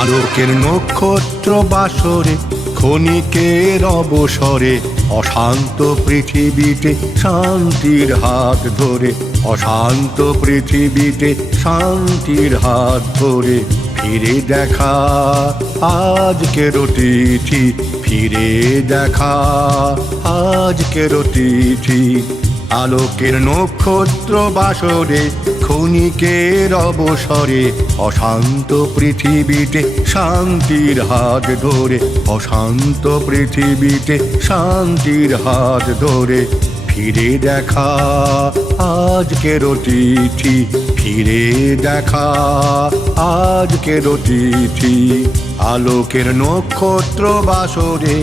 আলোকের নক্ষত্র বাসরে ক্ষণিকের অবসরে অশান্ত পৃথিবীতে শান্তির হাত ধরে, অশান্ত পৃথিবীতে শান্তির হাত ধরে ফিরে দেখা আজকের তিথি, ফিরে দেখা আজকের তিথি। আলোকের নক্ষত্র বাসরে ক্ষণিকের অবসরে অশান্ত পৃথিবীতে শান্তির হাত ধরে, অশান্ত পৃথিবীতে শান্তির হাত ধরে ফিরে দেখা আজকের তিথি, ফিরে দেখা আজকের তিথি। আলোকের নক্ষত্র বাসরে।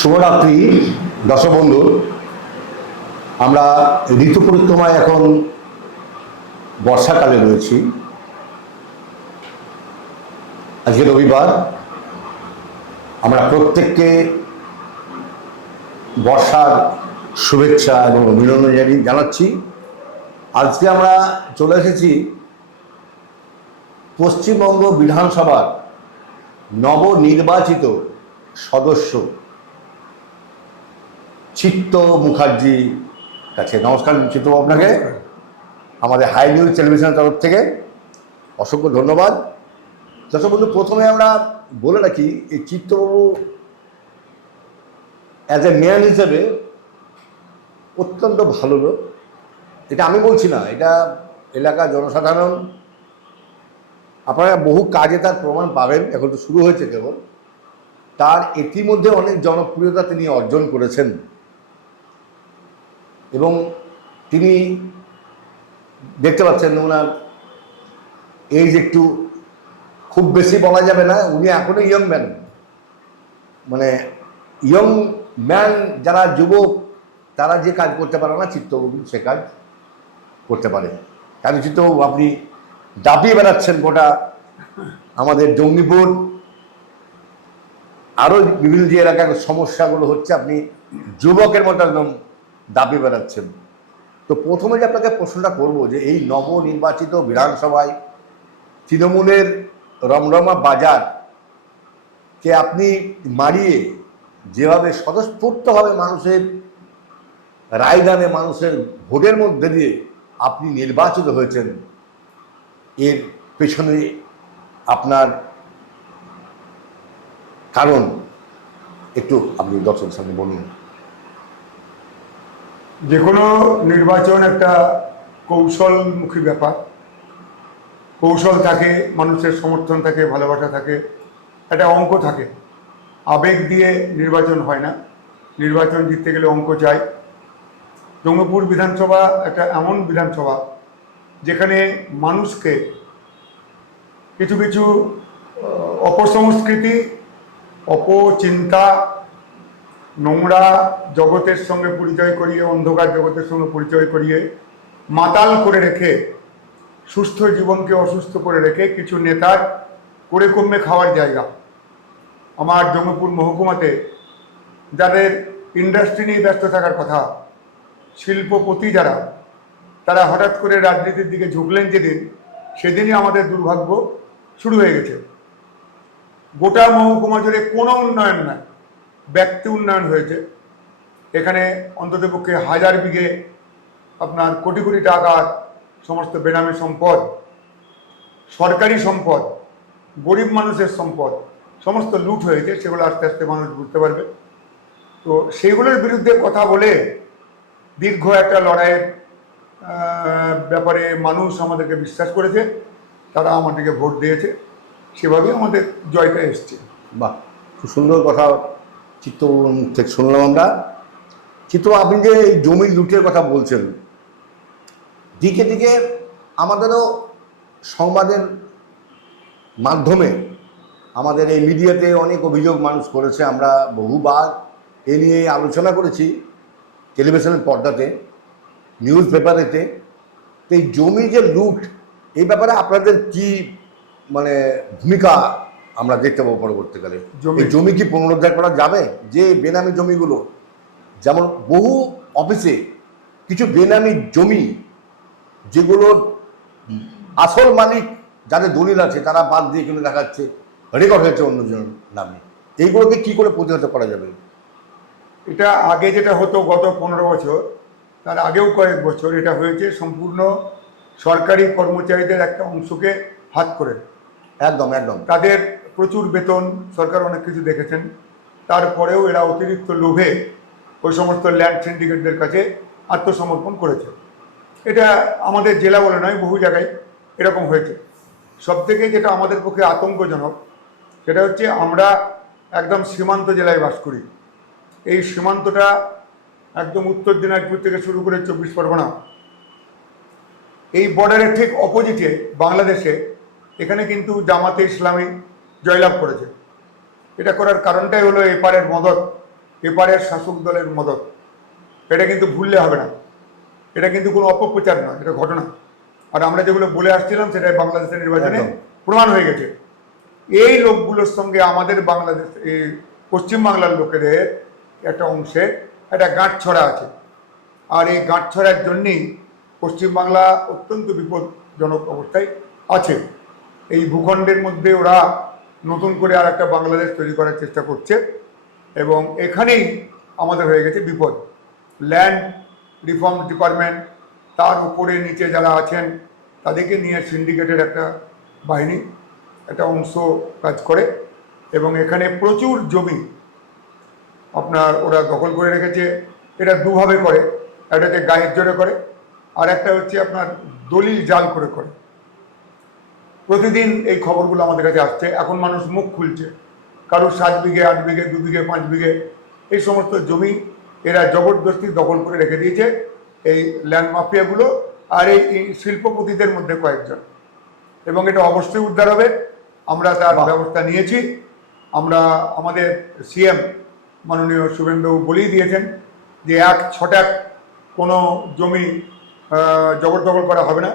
শুভরাত্রি দর্শক বন্ধু। আমরা ঋতু পরিক্রমায় এখন বর্ষাকালে রয়েছি। আজকে রবিবার, আমরা প্রত্যেককে বর্ষার শুভেচ্ছা এবং অভিনন্দন জানাচ্ছি। আজকে আমরা চলে এসেছি পশ্চিমবঙ্গ বিধানসভার নবনির্বাচিত সদস্য চিত্ত মুখার্জি কাছে। নমস্কার চিত্তবাবু, আপনাকে আমাদের হাই নিউজ টেলিভিশনের তরফ থেকে অসংখ্য ধন্যবাদ। দর্শক বন্ধু, প্রথমে আমরা বলে রাখি এই চিত্তবাবু অ্যাজ এ ম্যান হিসেবে অত্যন্ত ভালো লোক। এটা আমি বলছি না, এটা এলাকার জনসাধারণ, আপনারা বহু কাজে তার প্রমাণ পাবেন। এখন তো শুরু হয়েছে কেবল। তার ইতিমধ্যে অনেক জনপ্রিয়তা তিনি অর্জন করেছেন এবং তিনি দেখতে পাচ্ছেন ওনার এজ একটু খুব বেশি বলা যাবে না, উনি এখনো ইয়ং ম্যান। মানে ইয়ং ম্যান যারা যুবক, তারা যে কাজ করতে পারে না, চিত্তবাবু সে কাজ করতে পারে। কারণ চিত্তবাবু আপনি দাপিয়ে বেড়াচ্ছেন গোটা আমাদের জঙ্গিপুর, আরও বিভিন্ন যে এলাকার সমস্যাগুলো হচ্ছে, আপনি যুবকের মতো একদম দাপিয়ে বেড়াচ্ছেন। তো প্রথমে যে আপনাকে প্রশ্নটা করবো যে এই নবনির্বাচিত বিধানসভায় তৃণমূলের রমরমা বাজারকে আপনি মারিয়ে যেভাবে স্বতঃস্ফূর্তভাবে মানুষের রায়দানে, মানুষের ভোটের মধ্যে দিয়ে আপনি নির্বাচিত হয়েছেন, এর পেছনে আপনার কারণ একটু আপনি দর্শকের সামনে বলুন। যে কোনো নির্বাচন একটা কৌশলমুখী ব্যাপার। কৌশল থাকে, মানুষের সমর্থন থাকে, ভালোবাসা থাকে, একটা অঙ্ক থাকে। আবেগ দিয়ে নির্বাচন হয় না, নির্বাচন জিততে গেলে অঙ্ক চাই। জঙ্গিপুর বিধানসভা একটা এমন বিধানসভা যেখানে মানুষকে কিছু কিছু অপসংস্কৃতি, অপচিন্তা, নোংরা জগতের সঙ্গে পরিচয় করিয়ে, অন্ধকার জগতের সঙ্গে পরিচয় করিয়ে মাতাল করে রেখে, সুস্থ জীবনকে অসুস্থ করে রেখে কিছু নেতার করে কমে খাওয়ার জায়গা। আমার জঙ্গিপুর মহকুমাতে যাদের ইন্ডাস্ট্রি নিয়ে ব্যস্ত থাকার কথা, শিল্পপতি যারা, তারা হঠাৎ করে রাজনীতির দিকে ঝুঁকলেন যেদিন, সেদিনই আমাদের দুর্ভাগ্য শুরু হয়ে গেছে। গোটা মহকুমা জুড়ে কোনো উন্নয়ন নয়, ব্যক্তি উন্নয়ন হয়েছে। এখানে অন্ততপক্ষে 1000 বিঘে আপনার কোটি কোটি টাকার সমস্ত বেনামি সম্পদ, সরকারি সম্পদ, গরিব মানুষের সম্পদ সমস্ত লুট হয়েছে। সেগুলো আস্তে আস্তে মানুষ বুঝতে পারবে। তো সেইগুলোর বিরুদ্ধে কথা বলে দীর্ঘ একটা লড়াইয়ের ব্যাপারে মানুষ আমাদেরকে বিশ্বাস করেছে, তারা আমাদেরকে ভোট দিয়েছে, সেভাবেই আমাদের জয়টা এসছে। বাহ, খুব সুন্দর কথা চিত্তবাবুর মুখ থেকে শুনলাম আমরা। চিত্তবাবু, আপনি যে এই জমির লুটের কথা বলছেন, দিকে দিকে আমাদেরও সংবাদের মাধ্যমে, আমাদের এই মিডিয়াতে অনেক অভিযোগ মানুষ করেছে। আমরা বহুবার এ নিয়ে আলোচনা করেছি টেলিভিশনের পর্দাতে, নিউজ পেপারেতে। তো এই জমি যে লুট, এই ব্যাপারে আপনাদের কি মানে ভূমিকা আমরা দেখতে পাবো পরবর্তীকালে? জমি। এই জমি কি পুনরুদ্ধার করা যাবে? যে বেনামি জমিগুলো, যেমন বহু অফিসে কিছু বেনামি জমি, যেগুলোর আসল মালিক যাদের দলিল আছে তারা বাদ দিয়ে কিন্তু দেখাচ্ছে রেকর্ড হয়েছে অন্যজনের নামে, এইগুলোকে কি করে প্রতিহত করা যাবে? এটা আগে যেটা হতো গত 15 বছর, তার আগেও কয়েক বছর এটা হয়েছে সম্পূর্ণ সরকারি কর্মচারীদের একটা অংশকে হাত করে। একদম একদম। তাদের প্রচুর বেতন, সরকার অনেক কিছু দেখেছেন, তারপরেও এরা অতিরিক্ত লোভে ওই সমস্ত ল্যান্ড সিন্ডিকেটদের কাছে আত্মসমর্পণ করেছে। এটা আমাদের জেলা বলে নয়, বহু জায়গায় এরকম হয়েছে। সবথেকে যেটা আমাদের পক্ষে আতঙ্কজনক সেটা হচ্ছে আমরা একদম সীমান্ত জেলায় বাস করি। এই সীমান্তটা একদম উত্তর দিনাজপুর থেকে শুরু করে 24 পরগনা, এই বর্ডারের ঠিক অপোজিটে বাংলাদেশে, এখানে কিন্তু জামাতে ইসলামী জয়লাভ করেছে। এটা করার কারণটাই হলো এপারের মদত, এপারের শাসক দলের মদত। এটা কিন্তু ভুললে হবে না, এটা কিন্তু কোনো অপপ্রচার নয়, এটা ঘটনা। আর আমরা যেগুলো বলে আসছিলাম সেটাই বাংলাদেশের নির্বাচনে প্রমাণ হয়ে গেছে। এই লোকগুলোর সঙ্গে আমাদের বাংলাদেশ, এই পশ্চিমবাংলার লোকেদের একটা অংশে একটা গাঁটছড়া আছে। আর এই গাঁটছড়ার জন্যেই পশ্চিমবাংলা অত্যন্ত বিপজ্জনক অবস্থায় আছে। এই ভূখণ্ডের মধ্যে ওরা নতুন করে আর একটা বাংলাদেশ তৈরি করার চেষ্টা করছে, এবং এখানেই আমাদের হয়ে গেছে বিপদ। ল্যান্ড রিফর্ম ডিপার্টমেন্ট, তার উপরে নিচে যারা আছেন তাদেরকে নিয়ে সিন্ডিকেটের একটা বাহিনী, একটা অংশ কাজ করে, এবং এখানে প্রচুর জমি আপনার ওরা দখল করে রেখেছে। এটা দুভাবে করে, একটা হচ্ছে গায়ের জোরে করে, আর একটা হচ্ছে আপনার দলিল জাল করে করে। প্রতিদিন এই খবরগুলো আমাদের কাছে আসছে। এখন মানুষ মুখ খুলছে, কারোর 7 বিঘে 8 বিঘে 2 বিঘে 5 বিঘে এই সমস্ত জমি এরা জবরদস্তি দখল করে রেখে দিয়েছে এই ল্যান্ড মাফিয়াগুলো আর এই শিল্পপতিদের মধ্যে কয়েকজন। এবং এটা অবশ্যই উদ্ধার হবে, আমরা তার ব্যবস্থা নিয়েছি। আমরা আমাদের সিএম মাননীয় শুভেন্দু বলেই দিয়েছেন যে 1 ছটাক কোনো জমি জবরদখল করা হবে না,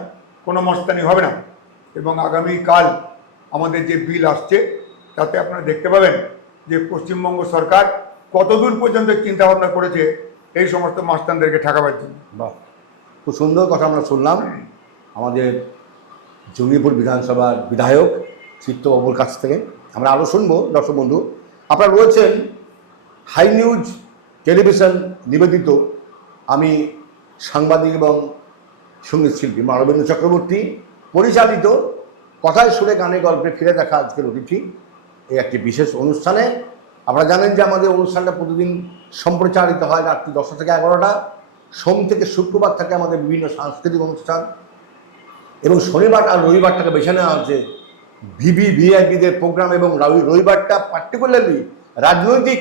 কোনো মস্তানি হবে না। এবং আগামীকাল আমাদের যে বিল আসছে তাতে আপনারা দেখতে পাবেন যে পশ্চিমবঙ্গ সরকার কতদূর পর্যন্ত চিন্তা ভাবনা করেছে এই সমস্ত মাস্তানদেরকে ঠেকাবার জন্য। বাহ, খুব সুন্দর কথা আমরা শুনলাম আমাদের জঙ্গিপুর বিধানসভার বিধায়ক চিত্তবাবুর কাছ থেকে। আমরা আরও শুনবো। দর্শক বন্ধু, আপনারা রয়েছেন হাই নিউজ টেলিভিশন নিবেদিত, আমি সাংবাদিক এবং সঙ্গীত শিল্পী মানবেন্দ্র চক্রবর্তী পরিচালিত কথায় সুরে গানে গল্পে ফিরে দেখা আজকের অতিথি এই একটি বিশেষ অনুষ্ঠানে। আপনারা জানেন যে আমাদের অনুষ্ঠানটা প্রতিদিন সম্প্রচারিত হয় রাত্রি 10টা থেকে 11টা। সোম থেকে শুক্রবার থাকে আমাদের বিভিন্ন সাংস্কৃতিক অনুষ্ঠান, এবং শনিবার আর রবিবারটাকে বেছে নেওয়া হচ্ছে ভিভিভিআইপিদের প্রোগ্রাম, এবং রবিবারটা পার্টিকুলারলি রাজনৈতিক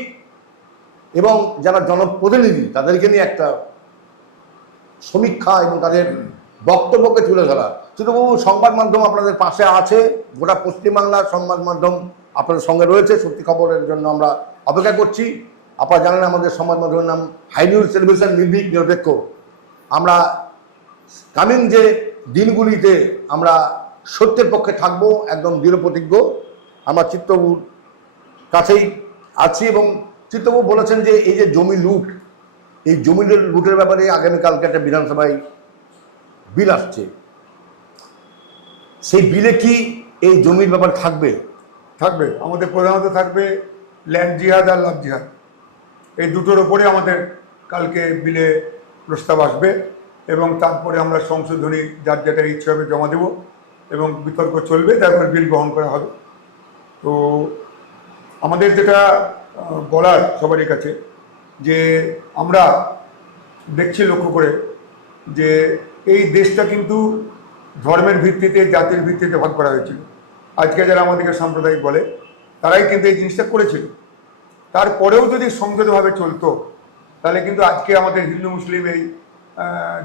এবং যারা জনপ্রতিনিধি তাদেরকে নিয়ে একটা সমীক্ষা এবং তাদের বক্তব্যকে তুলে ধরা। শুধু সংবাদ মাধ্যম আপনাদের পাশে আছে, গোটা পশ্চিমবাংলার সংবাদ মাধ্যম আপনাদের সঙ্গে রয়েছে। সত্যি খবরের জন্য আমরা অপেক্ষা করছি। আপনারা জানেন আমাদের সংবাদ মাধ্যমের নাম হাই নিউজ টেলিভিশন, নির্ভীক নিরপেক্ষ। আমরা কামিং যে দিনগুলিতে আমরা সত্যের পক্ষে থাকবো, একদম দৃঢ় প্রতিজ্ঞ। আমরা চিত্তবাবুর কাছেই আছি, এবং চিত্তবাবু বলেছেন যে এই যে জমি লুট, এই জমি লুটের ব্যাপারে আগামীকালকে একটা বিধানসভায় বিল আসছে। সেই বিলে কি এই জমির ব্যাপার থাকবে? থাকবে, আমাদের প্রধানত থাকবে ল্যান্ড জিহাদ আর লাভ জিহাদ, এই দুটোর ওপরে আমাদের কালকে বিলে প্রস্তাব আসবে, এবং তারপরে আমরা সংশোধনী যার যেটা ইচ্ছে হবে জমা দেব, এবং বিতর্ক চলবে, তারপর বিল গ্রহণ করা হবে। তো আমাদের যেটা বলার সবারই কাছে, যে আমরা দেখছি লক্ষ্য করে যে এই দেশটা কিন্তু ধর্মের ভিত্তিতে, জাতির ভিত্তিতে ভাগ করা হয়েছিল। আজকে যারা আমাদেরকে সাম্প্রদায়িক বলে তারাই কিন্তু এই জিনিসটা করেছিল। তারপরেও যদি সংযতভাবে চলতো তাহলে কিন্তু আজকে আমাদের হিন্দু মুসলিম এই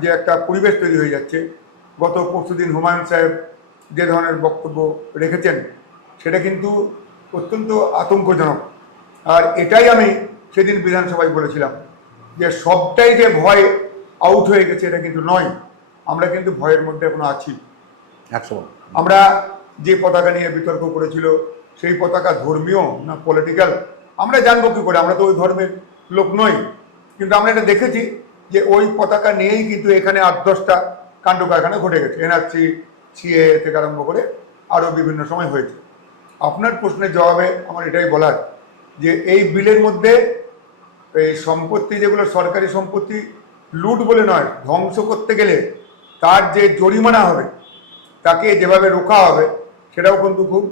যে একটা পরিবেশ তৈরি হয়ে যাচ্ছে, গত পরশুদিন হুমায়ুন সাহেব যে ধরনের বক্তব্য রেখেছেন সেটা কিন্তু অত্যন্ত আতঙ্কজনক। আর এটাই আমি সেদিন বিধানসভায় বলেছিলাম যে সবটাই যে ভয় আউট হয়ে গেছে এটা কিন্তু নয়, আমরা কিন্তু ভয়ের মধ্যে এখনো আছি। 100। আমরা যে পতাকা নিয়ে বিতর্ক করেছিল সেই পতাকা ধর্মীয় না পলিটিক্যাল আমরা জানবো কি করে, আমরা তো ওই ধর্মের লোক নই। কিন্তু আমরা এটা দেখেছি যে ওই পতাকা নিয়েই কিন্তু এখানে 8-10টা কাণ্ড কারখানা ঘটে গেছে, এনআরসি সিএ থেকে আরম্ভ করে আরও বিভিন্ন সময় হয়েছে। আপনার প্রশ্নের জবাবে আমার এটাই বলার যে এই বিলের মধ্যে এই সম্পত্তি যেগুলো সরকারি সম্পত্তি লুট বলে নয়, ধ্বংস করতে গেলে তার যে জরিমানা হবে, তাকে যেভাবে রোকা হবে, সেটাও কিন্তু খুব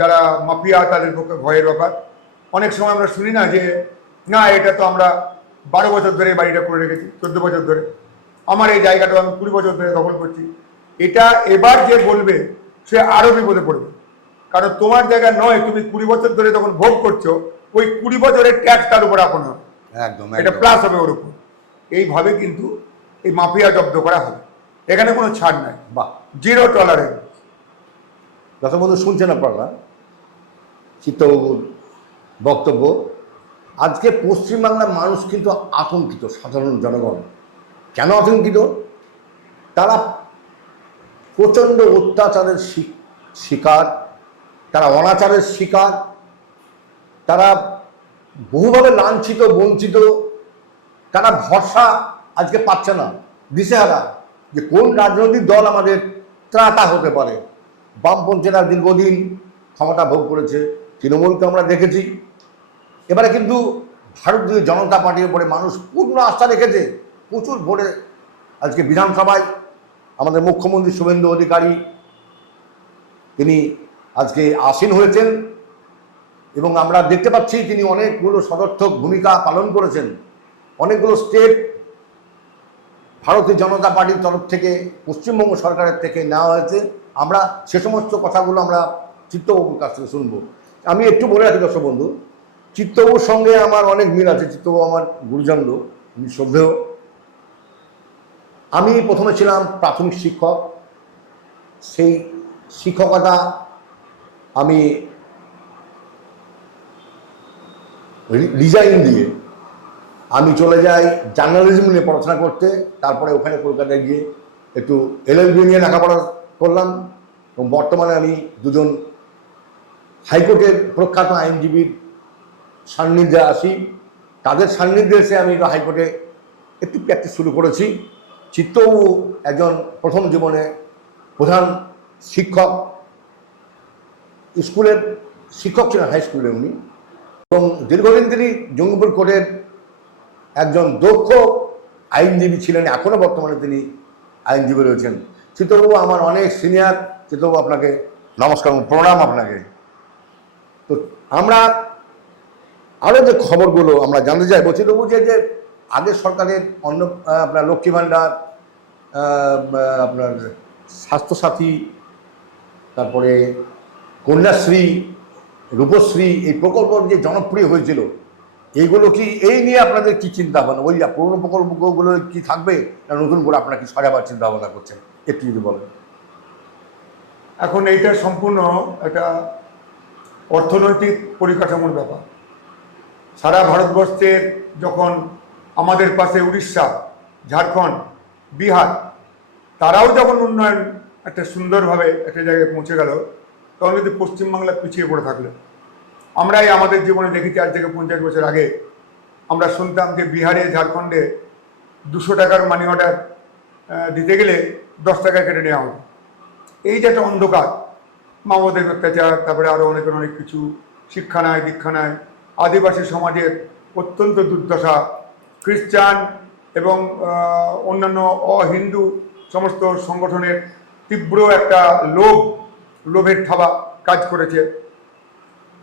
যারা মাফিয়া তাদের পক্ষে ভয়ের ব্যাপার। অনেক সময় আমরা শুনি না যে না এটা তো আমরা 12 বছর ধরে বাড়িটা করে রেখেছি, 14 বছর ধরে, আমার এই জায়গাটা আমি 20 বছর ধরে দখল করছি। এটা এবার যে বলবে সে আরও বিপদে পড়বে, কারণ তোমার জায়গা নয়, তুমি 20 বছর ধরে যখন ভোগ করছো ওই 20 বছরের ট্যাক্স তার উপর আপন হবে, একদম এটা প্লাস হবে ওর উপর। এইভাবে কিন্তু এই মাফিয়া জব্দ করা হবে, এখানে কোনো ছাড় নাই, বাহ, জিরো টলারেন্স। দর্শক বন্ধু শুনছেন আপনারা চিত্তবাবুর বক্তব্য। আজকে পশ্চিমবাংলার মানুষ কিন্তু আতঙ্কিত, সাধারণ জনগণ কেন আতঙ্কিত? তারা প্রচণ্ড অত্যাচারের শিকার, তারা অনাচারের শিকার, তারা বহুভাবে লাঞ্ছিত বঞ্চিত, তারা ভরসা আজকে পাচ্ছে না, দিশেহারা যে কোন রাজনৈতিক দল আমাদের ত্রাতা হতে পারে। বামপন্থীরা দীর্ঘদিন ক্ষমতা ভোগ করেছে, তৃণমূলকে আমরা দেখেছি, এবারে কিন্তু ভারতীয় জনতা পার্টির উপরে মানুষ পূর্ণ আস্থা রেখেছে। প্রচুর ভোটে আজকে বিধানসভায় আমাদের মুখ্যমন্ত্রী শুভেন্দু অধিকারী তিনি আজকে আসীন হয়েছেন এবং আমরা দেখতে পাচ্ছি তিনি অনেকগুলো সদর্থক ভূমিকা পালন করেছেন। অনেকগুলো স্টেট ভারতীয় জনতা পার্টির তরফ থেকে, পশ্চিমবঙ্গ সরকারের থেকে নেওয়া হয়েছে। আমরা সে সমস্ত কথাগুলো আমরা চিত্তবাবুর কাছ থেকে শুনবো। আমি একটু বলে রাখি দর্শক বন্ধু, চিত্তবাবুর সঙ্গে আমার অনেক মিল আছে। চিত্তবাবু আমার গুরুজন লোক, উনি শ্রদ্ধেয়। আমি প্রথমে ছিলাম প্রাথমিক শিক্ষক, সেই শিক্ষকতা আমি রিজাইন দিয়ে আমি চলে যাই জার্নালিজম নিয়ে পড়াশোনা করতে। তারপরে ওখানে কলকাতায় গিয়ে একটু এলএলবি নিয়ে লেখাপড়া করলাম এবং বর্তমানে আমি দুজন হাইকোর্টের প্রখ্যাত আইনজীবীর সান্নিধ্যে আসি। তাদের সান্নিধ্যে এসে আমি হাইকোর্টে একটু প্র্যাকটিস শুরু করেছি। চিত্তবাবু একজন প্রথম জীবনে প্রধান শিক্ষক, স্কুলের শিক্ষক ছিলেন, হাই স্কুলে উনি, এবং দীর্ঘদিন তিনি জঙ্গিপুর কোর্টের একজন দক্ষ আইনজীবী ছিলেন। এখনও বর্তমানে তিনি আইনজীবী রয়েছেন। চিত্তবাবু আমার অনেক সিনিয়র। চিত্তবাবু আপনাকে নমস্কার, প্রণাম আপনাকে। তো আমরা আরও যে খবরগুলো আমরা জানতে চাইবো, চিত্তবাবু যে আগের সরকারের অন্য আপনার লক্ষ্মী ভাণ্ডার, আপনার স্বাস্থ্যসাথী, তারপরে কন্যাশ্রী, রূপশ্রী, এই প্রকল্প যে জনপ্রিয় হয়েছিল, এইগুলো কি, এই নিয়ে আপনাদের কি চিন্তা ভাবনা? ওই পুরনো প্রকল্পগুলো কি থাকবে না নতুন করে আপনারা কি সাজাবার চিন্তা ভাবনা করছেন? একটু যদি বলেন। এখন এইটা সম্পূর্ণ একটা অর্থনৈতিক পরিকাঠামোর ব্যাপার। সারা ভারতবর্ষের যখন আমাদের পাশে উড়িষ্যা, ঝাড়খণ্ড, বিহার, তারাও যখন উন্নয়ন একটা সুন্দরভাবে একটা জায়গায় পৌঁছে গেল, তখন যদি পশ্চিমবাংলা পিছিয়ে পড়ে থাকলো। আমরাই আমাদের জীবনে দেখেছি, আজ থেকে 50 বছর আগে আমরা শুনতাম যে বিহারে, ঝাড়খণ্ডে 200 টাকার মানি অর্ডার দিতে গেলে 10 টাকা কেটে নেওয়া হতো। এই যে একটা অন্ধকার, মামদের অত্যাচার, তারপরে আরও অনেকের অনেক কিছু, শিক্ষা নাই, দীক্ষা নাই, আদিবাসী সমাজের অত্যন্ত দুর্দশা, খ্রিস্টান এবং অন্যান্য অহিন্দু সমস্ত সংগঠনের তীব্র একটা লোভের থাবা কাজ করেছে।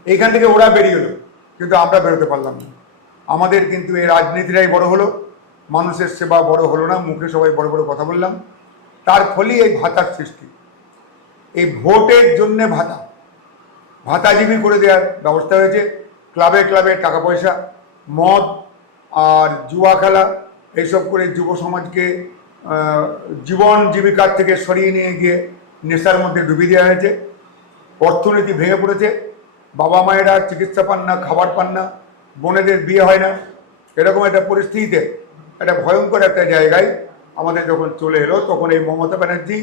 এইখান থেকে ওরা বেরিয়ে এলো, কিন্তু আমরা বেরোতে পারলাম না। আমাদের কিন্তু এই রাজনীতিটাই বড় হলো, মানুষের সেবা বড় হলো না। মুখে সবাই বড় বড় কথা বললাম, তার ফলেই এই ভাতার সৃষ্টি। এই ভোটের জন্যে ভাতাজীবী করে দেওয়ার ব্যবস্থা হয়েছে। ক্লাবে ক্লাবে টাকা পয়সা, মদ আর জুয়া খেলা, এইসব করে যুব সমাজকে জীবন জীবিকার থেকে সরিয়ে নিয়ে গিয়ে নেশার মধ্যে ডুবিয়ে দেওয়া হয়েছে। অর্থনীতি ভেঙে পড়েছে, বাবা মায়েরা চিকিৎসা পান না, খাবার পান না, বোনেদের বিয়ে হয় না। এরকম একটা পরিস্থিতিতে একটা ভয়ঙ্কর একটা জায়গায় আমাদের যখন চলে এলো, তখন এই মমতা ব্যানার্জি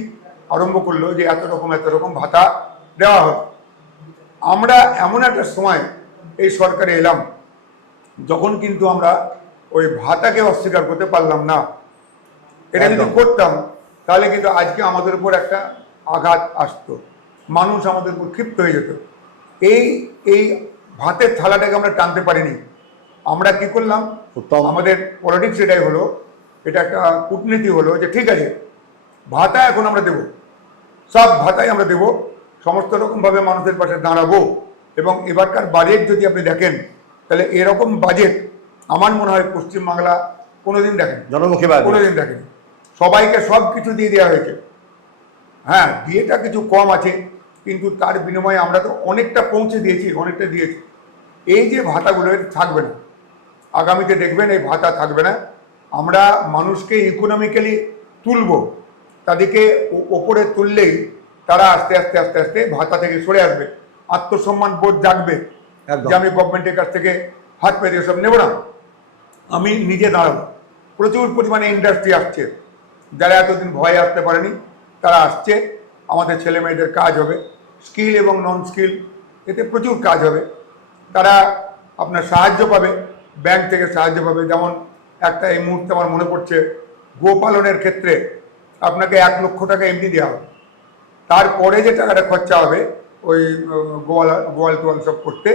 আরম্ভ করলো যে এত রকম ভাতা দেওয়া হবে। আমরা এমন একটা সময় এই সরকারে এলাম যখন কিন্তু আমরা ওই ভাতাকে অস্বীকার করতে পারলাম না। এটা যদি করতাম তাহলে কিন্তু আজকে আমাদের উপর একটা আঘাত আসতো, মানুষ আমাদের উপর ক্ষিপ্ত হয়ে যেত। এই এই ভাতের থালাটাকে আমরা টানতে পারিনি। আমরা কি করলাম, আমাদের পলিটিক্স এটাই হলো, এটা একটা কূটনীতি হলো যে ঠিক আছে ভাতা এখন আমরা দেব, সব ভাতাই আমরা দেব, সমস্ত রকমভাবে মানুষের পাশে দাঁড়াবো। এবং এবারকার বাজেট যদি আপনি দেখেন তাহলে এরকম বাজেট আমার মনে হয় পশ্চিমবাংলা কোনোদিন দেখেনি, জনমুখী বাজেট কোনোদিন দেখেনি। সবাইকে সব কিছু দিয়ে দেওয়া হয়েছে। হ্যাঁ, বিয়েটা কিছু কম আছে, কিন্তু তার বিনিময়ে আমরা তো অনেকটা পৌঁছে দিয়েছি, অনেকটা দিয়েছি। এই যে ভাতাগুলো এটা থাকবে না, আগামীতে দেখবেন এই ভাতা থাকবে না। আমরা মানুষকে ইকোনমিক্যালি তুলব, তাদেরকে ওপরে তুললেই তারা আস্তে আস্তে আস্তে আস্তে ভাতা থেকে সরে আসবে, আত্মসম্মান বোধ জাগবে যে আমি গভর্নমেন্টের কাছ থেকে হাত পেতে সব নেব না, আমি নিজে দাঁড়াবো। প্রচুর পরিমাণে ইন্ডাস্ট্রি আসছে, যারা এতদিন ভয়ে আসতে পারেনি তারা আসছে। আমাদের ছেলে মেয়েদের কাজ হবে, স্কিল এবং নন স্কিল, এতে প্রচুর কাজ হবে। তারা আপনার সাহায্য পাবে, ব্যাংক থেকে সাহায্য পাবে। যেমন একটা এই মুহূর্তে আমার মনে পড়ছে, গোপালনের ক্ষেত্রে আপনাকে 1 লক্ষ টাকা এমনি দেওয়া হবে, তারপরে যে টাকাটা খরচা হবে ওই গোয়াল টোয়াল সব করতে,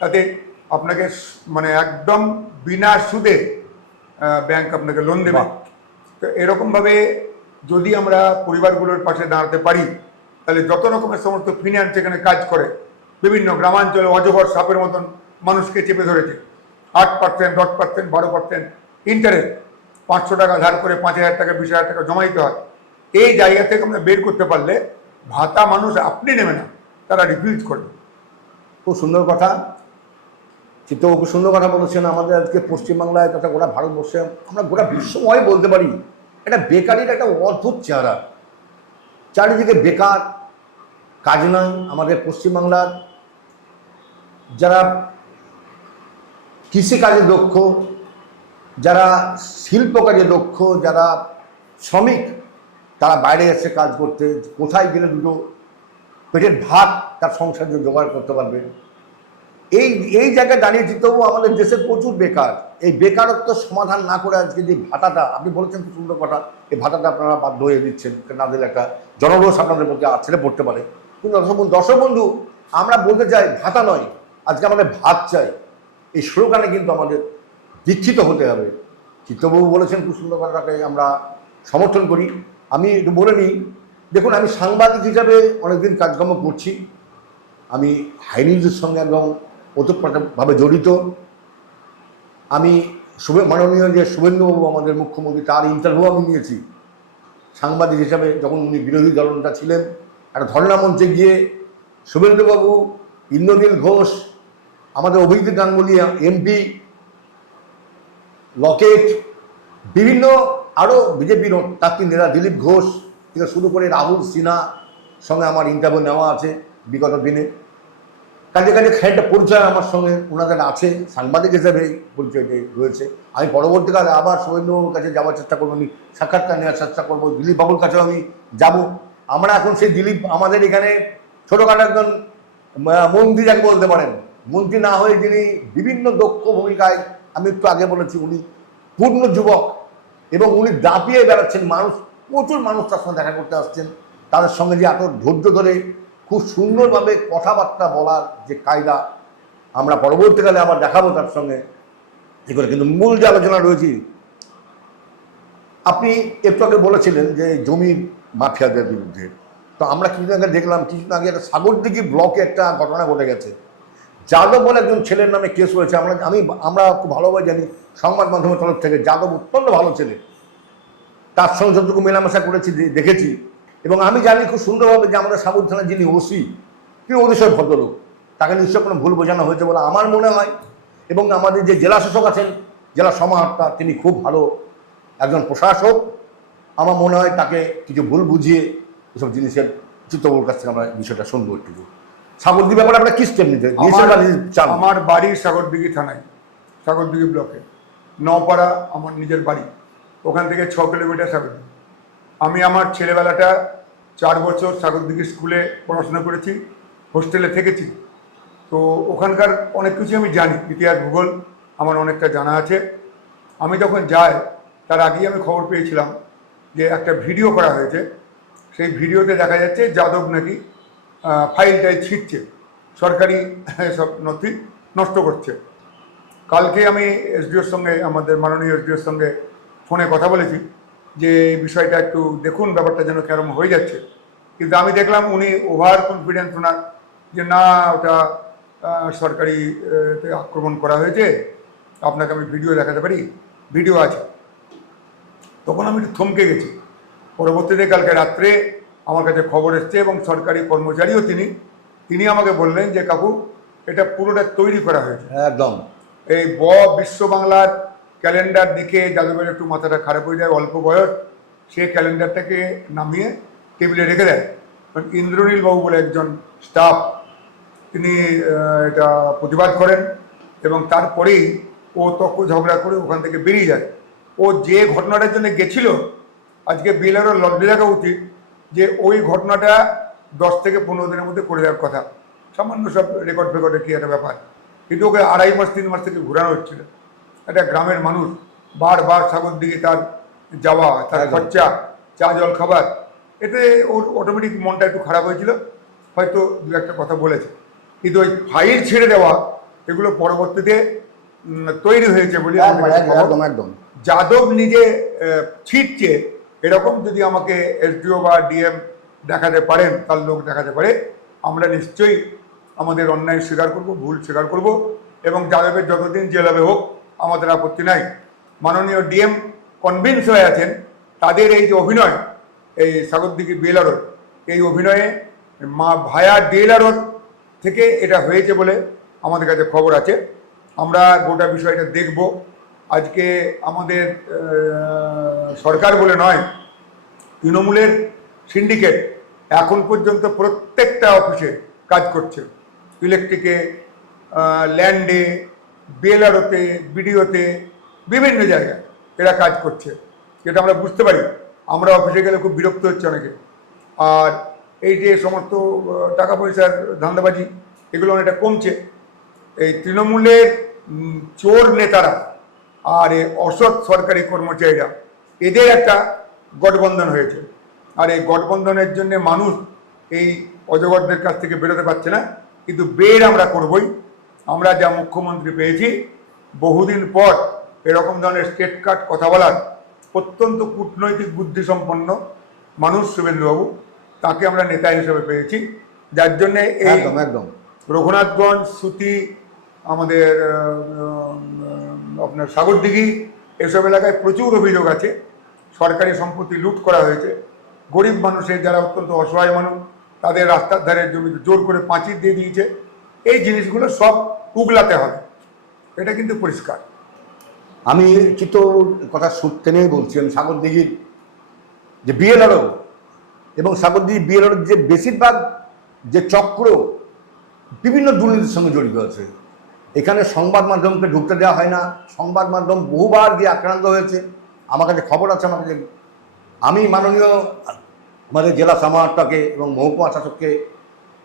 তাতে আপনাকে মানে একদম বিনা সুদে ব্যাংক আপনাকে লোন দেবে। তো এরকমভাবে যদি আমরা পরিবারগুলোর পাশে দাঁড়াতে পারি তাহলে যত রকমের সমস্ত ফিনান্স এখানে কাজ করে, বিভিন্ন গ্রামাঞ্চলে অজগর সাপের মতন মানুষকে চেপে ধরেছে, 8%, 10%, 12% ইন্টারেস্ট, 500 টাকা ধার করে 5,000 টাকা 20,000 টাকা জমা দিতে হয়। এই জায়গা থেকে আমরা বের করতে পারলে ভাতা মানুষ আপনি নেবে না, তারা রিফিউজ করবে। খুব সুন্দর কথা, চিত্তবাবু খুব সুন্দর কথা বলেছেন। আমাদের আজকে পশ্চিমবাংলায় তথা গোটা ভারতবর্ষে, আমরা গোটা বিশ্বময় বলতে পারি, এটা বেকারির একটা অদ্ভুত চেহারা। চারিদিকে বেকার, কাজ নাই। আমাদের পশ্চিমবাংলার যারা কৃষিকাজে দক্ষ, যারা শিল্প কাজে দক্ষ, যারা শ্রমিক, তারা বাইরে এসে কাজ করতে, কোথায় গেলে দুটো পেটের ভাত তার সংসার জোগাড় করতে পারবে। এই জায়গায় দাঁড়িয়ে চিত্তবাবু আমাদের দেশের প্রচুর বেকার। এই বেকারত্ব সমাধান না করে আজকে যে ভাতাটা আপনি বলেছেন, খুব সুন্দর কথা, এই ভাতাটা আপনারা বাধ্য হয়ে দিচ্ছেন, না দিলে একটা জনরোষ আপনাদের মধ্যে ছেড়ে পড়তে পারে। কিন্তু দর্শক বন্ধু, আমরা বলতে চাই ভাতা নয়, আজকে আমাদের ভাত চাই। এই স্লোগানে কিন্তু আমাদের দীক্ষিত হতে হবে। চিত্তবাবু বলেছেন খুব সুন্দর কথাটাকে আমরা সমর্থন করি। আমি একটু বলে নিই, দেখুন আমি সাংবাদিক হিসাবে অনেকদিন কাজকর্ম করছি। আমি হাই নিউজের সঙ্গে একদম ওতপ্রোতভাবে জড়িত। আমি মাননীয় যে শুভেন্দুবাবু আমাদের মুখ্যমন্ত্রী, তার ইন্টারভিউ আমি নিয়েছি সাংবাদিক হিসাবে। যখন উনি বিরোধী দলনেতা ছিলেন, একটা ধর্ণা মঞ্চে গিয়ে শুভেন্দুবাবু, ইন্দ্রনীল ঘোষ, আমাদের অভিজিৎ গাঙ্গুলি এমপি, লকেট, বিভিন্ন আরও বিজেপির প্রার্থী নেতা দিলীপ ঘোষ থেকে শুরু করে রাহুল সিনহা সঙ্গে আমার ইন্টারভিউ নেওয়া আছে বিগত দিনে। কাজে কাজে খানিকটা পরিচয় আমার সঙ্গে ওনাদের আছে, সাংবাদিক হিসেবে পরিচয়টি রয়েছে। আমি পরবর্তীকালে আবার শুভেন্দুবাবুর কাছে যাওয়ার চেষ্টা করবো, আমি সাক্ষাৎকার নেওয়ার চেষ্টা করবো, দিলীপ বাবুর কাছেও আমি যাব। আমরা এখন সেই দিলীপ আমাদের এখানে ছোটোখাটো একজন মন্ত্রী যাকে বলতে পারেন, মন্ত্রী না হয়ে যিনি বিভিন্ন দক্ষ ভূমিকায়, আমি একটু আগে বলেছি উনি পূর্ণ যুবক এবং উনি দাপিয়ে বেড়াচ্ছেন। মানুষ, প্রচুর মানুষ তার সঙ্গে দেখা করতে আসছেন। তাদের সঙ্গে যে এত ধৈর্য ধরে খুব সুন্দরভাবে কথাবার্তা বলার যে কায়দা, আমরা পরবর্তীকালে আবার দেখাবো তার সঙ্গে এ করে। কিন্তু মূল যে আলোচনা রয়েছে, আপনি একটু আগে বলেছিলেন যে জমির মাফিয়াদের বিরুদ্ধে। তো আমরা কিছুদিন আগে দেখলাম, কিছুদিন আগে একটা সাগরদিঘি ব্লকে একটা ঘটনা ঘটে গেছে। যাদব বলে একজন ছেলের নামে কেস হয়েছে। আমরা খুব ভালোভাবে জানি সংবাদ মাধ্যমের তরফ থেকে, যাদব অত্যন্ত ভালো ছেলে, তার সঙ্গে যতটুকু মেলামেশা করেছি দেখেছি। এবং আমি জানি খুব সুন্দরভাবে যে আমাদের সাগর থানার যিনি ওসি, তিনি অতিশয় ভদ্রলোক, তাকে নিশ্চয় কোনো ভুল বোঝানো হয়েছে বলে আমার মনে হয়। এবং আমাদের যে জেলা শাসক আছেন, জেলা সমাহর্তা, তিনি খুব ভালো একজন প্রশাসক। আমার মনে হয় তাকে কিছু ভুল বুঝিয়ে এসব জিনিসের চিত্তবাবুর কাছ থেকে আমরা বিষয়টা শুনবো একটু। সাগরদিঘি ব্যাপারে আমরা কি স্টেপ নিতে চান? আমার বাড়ি সাগরদিঘি থানায়, সাগরদিঘি ব্লকে, নপাড়া আমার নিজের বাড়ি, ওখান থেকে 6 কিলোমিটার সাগরদিঘি। আমি আমার ছেলেবেলাটা 4 বছর সাগরদিঘি স্কুলে পড়াশোনা করেছি, হোস্টেলে থেকেছি। তো ওখানকার অনেক কিছু আমি জানি, ইতিহাস ভূগোল আমার অনেকটা জানা আছে। আমি যখন যাই তার আগেই আমি খবর পেয়েছিলাম যে একটা ভিডিও করা হয়েছে, সেই ভিডিওতে দেখা যাচ্ছে যাদব নাকি ফাইলটাই ছিঁড়ছে, সরকারি সব নথি নষ্ট করছে। কালকে আমি এসডিওর সঙ্গে, আমাদের মাননীয় এসডিওর সঙ্গে ফোনে কথা বলেছি যে এই বিষয়টা একটু দেখুন, ব্যাপারটা যেন কেরম হয়ে যাচ্ছে। কিন্তু আমি দেখলাম উনি ওভার কনফিডেন্স ওনার, যে না ওটা সরকারি আক্রমণ করা হয়েছে, আপনাকে আমি ভিডিও দেখাতে পারি, ভিডিও আছে। তখন আমি একটু থমকে গেছি। পরবর্তীতে কালকে রাত্রে আমার কাছে খবর এসছে এবং সরকারি কর্মচারীও তিনি আমাকে বললেন যে কাকু এটা পুরোটা তৈরি করা হয়েছে। একদম এই বিশ্ব বাংলার ক্যালেন্ডার দেখে যাদবের একটু মাথাটা খারাপ হয়ে যায়, অল্প বয়স, সে ক্যালেন্ডারটাকে নামিয়ে টেবিলে রেখে দেয়। ইন্দ্রনীল বাবু বলে একজন স্টাফ, তিনি এটা প্রতিবাদ করেন এবং তারপরেই ও তর্ক ঝগড়া করে ওখান থেকে বেরিয়ে যায়। ও যে ঘটনাটার জন্য গেছিল, আজকে বিএলআরও লজ্জা দেখা উচিত যে ওই ঘটনাটা 10 থেকে 15 দিনের মধ্যে করে দেওয়ার কথা। সামান্য সব রেকর্ড ফেকর্ডে কি একটা ব্যাপার, কিন্তু ওকে 2.5 মাস 3 মাস থেকে ঘোরানো হচ্ছিল। একটা গ্রামের মানুষ বারবার সাগরদিঘি তার যাওয়া, তার খরচা, চা জল খাবার, এতে ওর অটোমেটিক মনটা একটু খারাপ হয়েছিল, হয়তো দু একটা কথা বলেছে। কিন্তু ওই ফাইল ছেড়ে দেওয়া এগুলো পরবর্তীতে তৈরি হয়েছে বলে একদম একদম যাদব নিজে ছিটছে, এরকম যদি আমাকে এসডিও বা ডিএম দেখাতে পারেন, তার লোক দেখাতে পারে, আমরা নিশ্চয়ই আমাদের অন্যায় স্বীকার করব, ভুল স্বীকার করব এবং যাদবের যতদিন জেল হবে হোক, আমাদের আপত্তি নাই। মাননীয় ডিএম কনভিন্স হয়ে আছেন তাদের এই যে অভিনয়, এই সাগরদিঘি বিএলআরও, এই অভিনয়ে ভায়া ডিএলআরও থেকে এটা হয়েছে বলে আমাদের কাছে খবর আছে। আমরা গোটা বিষয়টা দেখব। আজকে আমাদের সরকার বলে নয়, তৃণমূলের সিন্ডিকেট এখন পর্যন্ত প্রত্যেকটা অফিসে কাজ করছে, ইলেকট্রিকে, ল্যান্ডে, বিএলআরওতে, বিডিওতে, বিভিন্ন জায়গায় এরা কাজ করছে, যেটা আমরা বুঝতে পারি। আমরা অফিসে গেলে খুব বিরক্ত হচ্ছে অনেকে। আর এই যে সমস্ত টাকা পয়সার ধান্দাবাজি, এগুলো অনেকটা কমছে। এই তৃণমূলের চোর নেতারা আর এই অসৎ সরকারি কর্মচারীরা, এদের একটা গঠবন্ধন হয়েছে। আর এই গঠবন্ধনের জন্য মানুষ এই অজগরদের কাছ থেকে বেরোতে পারছে না, কিন্তু বের আমরা করবই। আমরা যা মুখ্যমন্ত্রী পেয়েছি, বহুদিন পর এরকম ধরনের স্টেট কাট কথা বলার অত্যন্ত কূটনৈতিক বুদ্ধিসম্পন্ন মানুষ শুভেন্দুবাবু, তাকে আমরা নেতা হিসেবে পেয়েছি। যার জন্যে এই একদম রঘুনাথগঞ্জ, সুতি, আমাদের আপনার সাগরদিঘি, এসব এলাকায় প্রচুর অভিযোগ আছে সরকারি সম্পত্তি লুট করা হয়েছে। গরিব মানুষের, যারা অত্যন্ত অসহায় মানুষ, তাদের রাস্তার ধারে জমি জোর করে পাঁচিল দিয়ে দিয়েছে। এই জিনিসগুলো সব উগলাতে হবে, এটা কিন্তু পরিষ্কার। আমি চিত্ত কথা সূত্রে নিয়ে বলছি। আমি সাগরদিঘির যে বিএলআরও এবং সাগরদিঘি বিএলআরওর যে বেশিরভাগ যে চক্র বিভিন্ন দুর্নীতির সঙ্গে জড়িত আছে, এখানে সংবাদ মাধ্যমকে ঢুকতে দেওয়া হয় না। সংবাদ মাধ্যম বহুবার দিয়ে আক্রান্ত হয়েছে। আমার কাছে খবর আছে, আমাকে আমি মাননীয় আমাদের জেলা সমাহর্তাকে এবং মহকুমা শাসককে,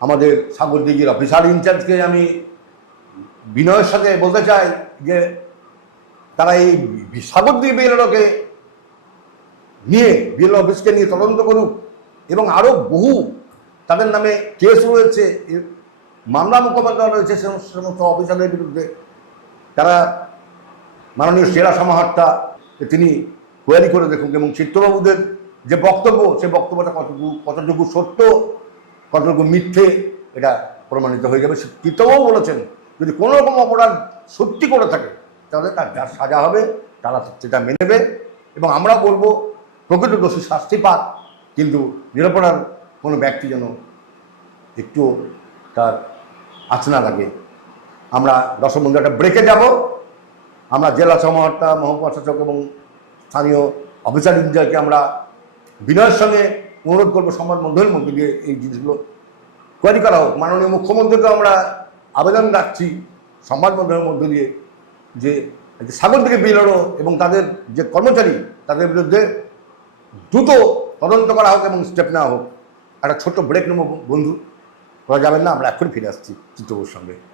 আমাদের সাগরদিঘির অফিসার ইনচার্জকে আমি বিনয়ের সাথে বলতে চাই যে তারা এই সাগরদিঘি বিএলআরওকে নিয়ে, বিএলআরও অফিসকে নিয়ে তদন্ত করুক এবং আরও বহু তাদের নামে কেস রয়েছে, মামলা মোকদ্দমা রয়েছে সমস্ত অফিসারদের বিরুদ্ধে। তারা মাননীয় জেলা সমাহর্তা তিনি কোয়ারি করে দেখুন এবং চিত্তবাবুদের যে বক্তব্য, সে বক্তব্যটা কতটুকু সত্য, কতটুকু মিথ্যে, এটা প্রমাণিত হয়ে যাবে। চিত্তবাবু বলেছেন যদি কোনো রকম অপরাধ সত্যি করে থাকে তাহলে তার যার সাজা হবে তারা সেটা মেনে নেবে এবং আমরা বলবো প্রকৃত দোষী শাস্তি পাক, কিন্তু নিরপরাধ কোনো ব্যক্তি যেন একটু তার আচনা লাগে। আমরা দর্শক বন্ধু একটা ব্রেকে যাব। আমরা জেলা সমাহর্তা, মহকুমা শাসক এবং স্থানীয় অফিসার ইনচার্জকে আমরা বিনয়ের সঙ্গে অনুরোধ করবো সংবাদ মাধ্যমের মধ্যে দিয়ে এই জিনিসগুলো কোয়ারি করা হোক। মাননীয় মুখ্যমন্ত্রীকে আমরা আবেদন রাখছি সংবাদ মাধ্যমের মধ্য দিয়ে যে সাগরদিঘি বিএলআরও এবং তাদের যে কর্মচারী, তাদের বিরুদ্ধে দ্রুত তদন্ত করা হোক এবং স্টেপ নেওয়া হোক। একটা ছোট্ট ব্রেক নেবো বন্ধু, করা যাবেন না? আমরা এখন ফিরে আসছি চিত্রপুর সঙ্গে।